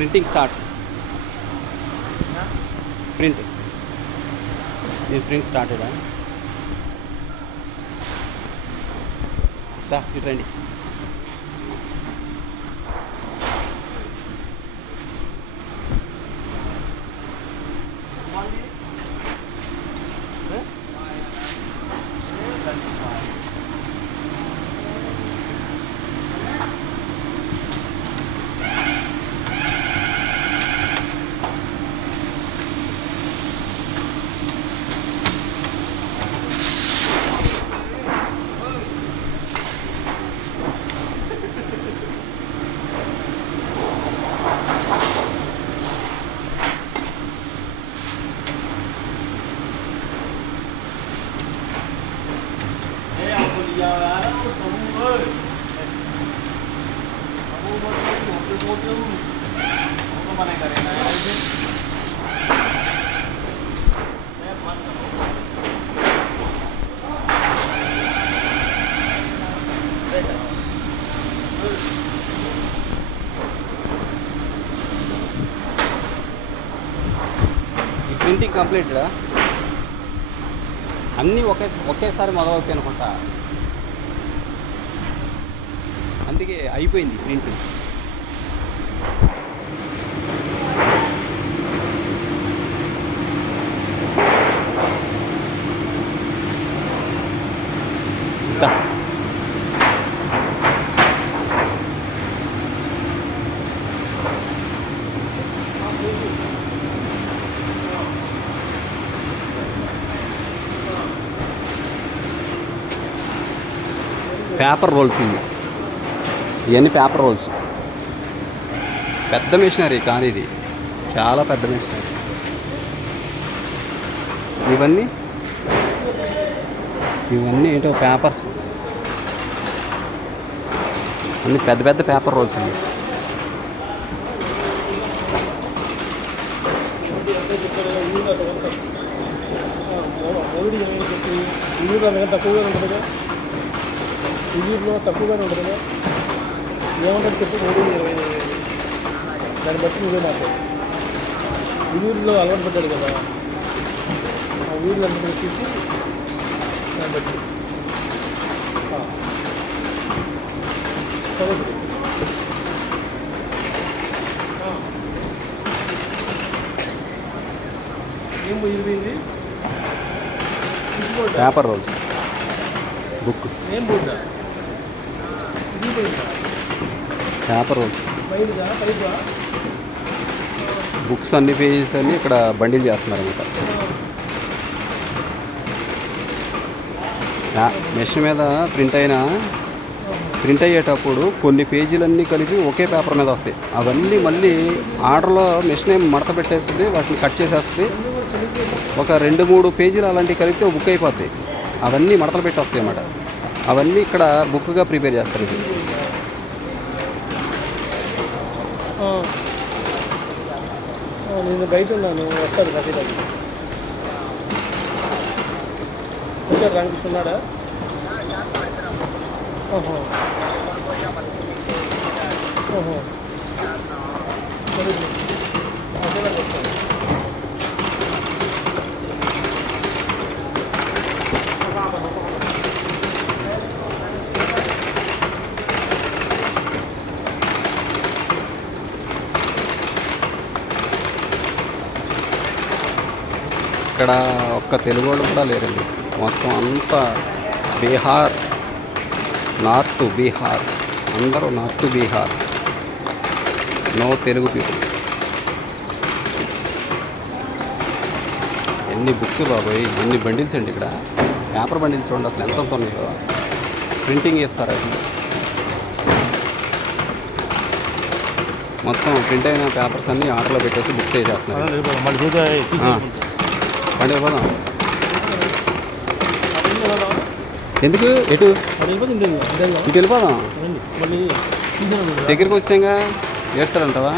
Printing start. Print. This print started. Da, it ready. Printing complete అన్నీ ఒకేసారి మొదలవుతాయి అనుకుంటా, అందుకే అయిపోయింది ప్రింట్. పేపర్ రోల్స్ ఇవన్నీ పేపర్ రోల్స్. పెద్ద మిషనరీ కానీ ఇది చాలా పెద్ద మిషనరీ. ఇవన్నీ ఏంటో పేపర్స్, అన్ని పెద్ద పెద్ద పేపర్ రోల్స్ ఇవి. విజీలో తక్కువగానే ఉంటుంది. ఏమంటారు చెప్పి 320 దాన్ని బట్టి నువ్వే మాట్లాడు. విజీలో అలవాటు పడ్డాడు కదా, ఆ ఊరిలో అంతా వచ్చేసి దాన్ని బట్టి చదువుతుంది. ఏం పోయింది పేపర్ రోల్స్ బుక్, ఏం పోయిందా పేపర్ రోల్స్ బుక్స్ అన్ని పేజెస్ అన్ని ఇక్కడ బండిల్ చేస్తున్నారు అనమాట. మెషిన్ మీద ప్రింట్ అయ్యేటప్పుడు కొన్ని పేజీలన్నీ కలిపి ఒకే పేపర్ మీద వస్తాయి. అవన్నీ మళ్ళీ ఆర్డర్లో మెషిన్ ఏం మడత పెట్టేస్తుంది, వాటిని కట్ చేసేస్తుంది. ఒక 2-3 పేజీలు అలాంటివి కలిపితే బుక్ అయిపోతాయి. అవన్నీ మడతలు పెట్టి వస్తాయి అన్నమాట. అవన్నీ ఇక్కడ బుక్గా ప్రిపేర్ చేస్తారు. ఇది నేను బయట ఉన్నాను, వస్తాడు కథకి. వచ్చాడు రామకృష్ణున్నాడా? ఇక్కడ ఒక్క తెలుగు వాళ్ళు కూడా లేరండి. మొత్తం అంతా బీహార్, నార్త్ బీహార్, అందరూ north Bihar, no Telugu people. ఎన్ని బుక్స్ బాబోయ్, ఎన్ని బండిల్స్ అండి ఇక్కడ. పేపర్ బండిల్స్ చూడండి అసలు ఎంత ఉన్నాయో. ప్రింటింగ్ చేస్తారు అది. మొత్తం ప్రింట్ అయిన పేపర్స్ అన్నీ ఆర్డర్లో పెట్టేసి బుక్ చేసేస్తున్నారు. పండుగ పోదాం. ఎందుకు ఎటు ఇటు వెళ్ళిపోదాం. దగ్గరికి వచ్చాక ఏస్తారంటావా?